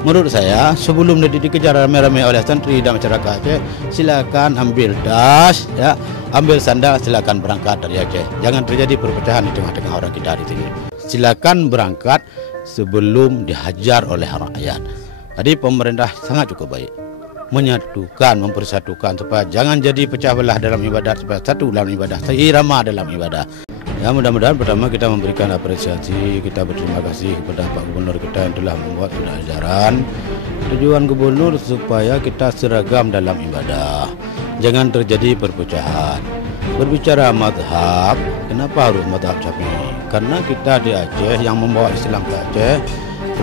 Menurut saya, sebelum dikejar ramai-ramai oleh santri dan masyarakat Aceh, silakan ambil das, ya, ambil sandal, silakan berangkat dari Aceh. Jangan terjadi perpecahan di tengah-tengah orang kita di sini. Silakan berangkat sebelum dihajar oleh rakyat. Tadi pemerintah sangat cukup baik, menyatukan, mempersatukan supaya jangan jadi pecah belah dalam ibadat, supaya satu dalam ibadah, seirama dalam ibadah. Ya, mudah-mudahan pertama kita memberikan apresiasi, kita berterima kasih kepada Pak Gubernur kita yang telah membuat sudah edaran. Tujuan Gubernur supaya kita seragam dalam ibadah. Jangan terjadi perpecahan. Berbicara mazhab, kenapa harus mazhab Syafi'i? Karena kita di Aceh yang membawa Islam ke Aceh,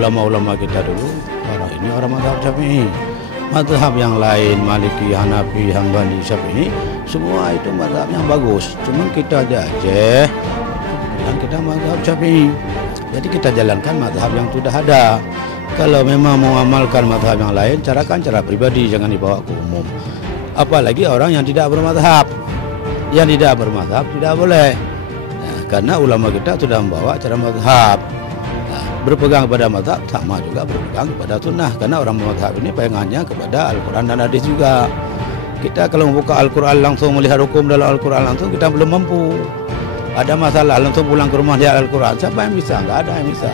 ulama-ulama kita dulu, orang ini orang mazhab Syafi'i. Mazhab yang lain, Maliki, Hanafi, Hambali, Syafi'i, semua itu mazhab yang bagus. Cuma kita di Aceh dan kita mazhab Syafi'i. Jadi kita jalankan mazhab yang sudah ada. Kalau memang mau amalkan mazhab yang lain, carakan cara pribadi, jangan dibawa ke umum. Apalagi orang yang tidak bermazhab. Yang tidak bermazhab tidak boleh. Nah, karena ulama kita sudah membawa cara mazhab. Berpegang kepada mazhab sama juga berpegang kepada sunnah, karena orang mazhab ini pegangannya kepada Al-Quran dan hadis juga. Kita kalau membuka Al-Quran langsung melihat hukum dalam Al-Quran langsung, kita belum mampu. Ada masalah langsung pulang ke rumah lihat Al-Quran, siapa yang bisa? Enggak ada yang bisa.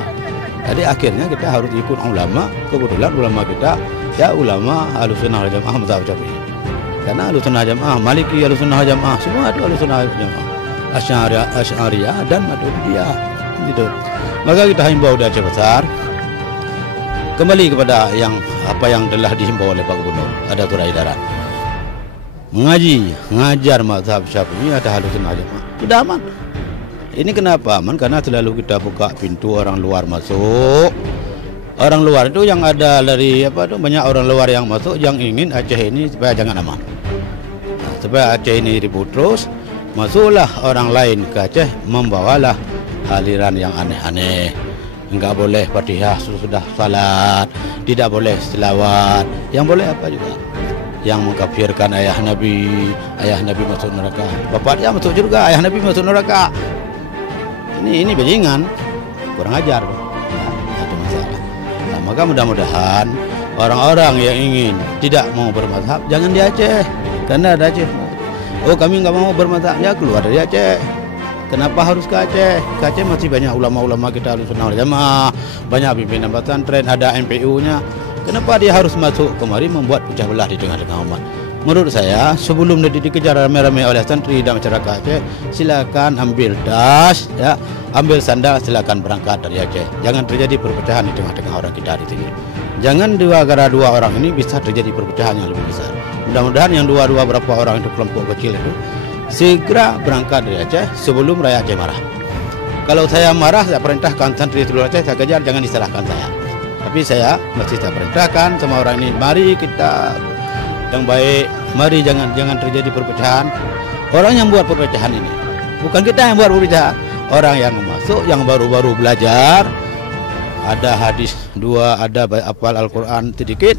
Jadi akhirnya kita harus ikut ulama. Kebetulan ulama kita ya ulama Ahlussunnah wal Jamaah mazhab Syafi'i. Karena Ahlussunnah Jamaah, Maliki, Ahlussunnah Jamaah, semua itu Ahlussunnah Jamaah. Asy'ariyah dan Maturidiyah gitu. Maka kita himbau di Aceh Besar kembali kepada apa yang telah dihimbau oleh Pak Gubernur. Ada surat edaran mengajar mazhab Syafi'i, ada Ahlussunnah Jamaah. Sudah aman. Ini kenapa aman? Karena selalu kita buka pintu orang luar masuk. Orang luar itu yang ada dari banyak orang luar yang masuk yang ingin Aceh ini supaya jangan aman. Nah, supaya Aceh ini ribut terus, masuklah orang lain ke Aceh, membawalah aliran yang aneh-aneh. Enggak boleh Fatihah sudah salat, tidak boleh selawat. Yang boleh apa juga? Yang mengkafirkan ayah Nabi masuk neraka. Bapaknya masuk surga, ayah Nabi masuk neraka. Ini bajingan, kurang ajar. Itu masalah. Nah, maka mudah-mudahan orang-orang yang ingin tidak mau bermazhab jangan di Aceh, karena ada Aceh. Oh, kami enggak mau bermazhab, ya keluar dari Aceh. Kenapa harus ke Aceh? Ke Aceh masih banyak ulama-ulama kita Ahlussunnah wal Jamaah, banyak pimpinan pesantren, ada MPU-nya. Kenapa dia harus masuk kemari membuat pecah belah di tengah-tengah umat? Menurut saya, sebelum dikejar ramai-ramai oleh santri dan masyarakat Aceh, silakan ambil das, ya, ambil sandal, silakan berangkat dari Aceh. Jangan terjadi perpecahan di tengah-tengah orang kita di sini. Jangan gara-gara dua orang ini bisa terjadi perpecahan yang lebih besar. Mudah-mudahan yang dua-dua berapa orang itu kelompok kecil itu segera berangkat dari Aceh sebelum Raya Aceh marah. Kalau saya marah, saya perintahkan santri seluruh Aceh, saya kejar, jangan disalahkan saya. Tapi saya mesti saya perintahkan sama orang ini, mari kita yang baik, mari jangan terjadi perpecahan. Orang yang buat perpecahan ini, bukan kita yang buat perpecahan. Orang yang masuk, yang baru-baru belajar, ada hadis 2, ada hafal Al-Quran sedikit,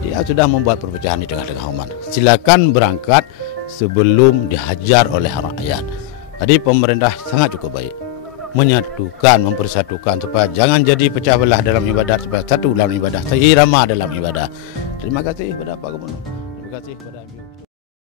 dia sudah membuat perpecahan di tengah-tengah umat. Silakan berangkat sebelum dihajar oleh rakyat. Tadi pemerintah sangat cukup baik, menyatukan, mempersatukan supaya jangan jadi pecah belah dalam ibadat, supaya satu dalam ibadah, seirama dalam ibadah. Terima kasih kepada Pak Gubernur. Terima kasih kepada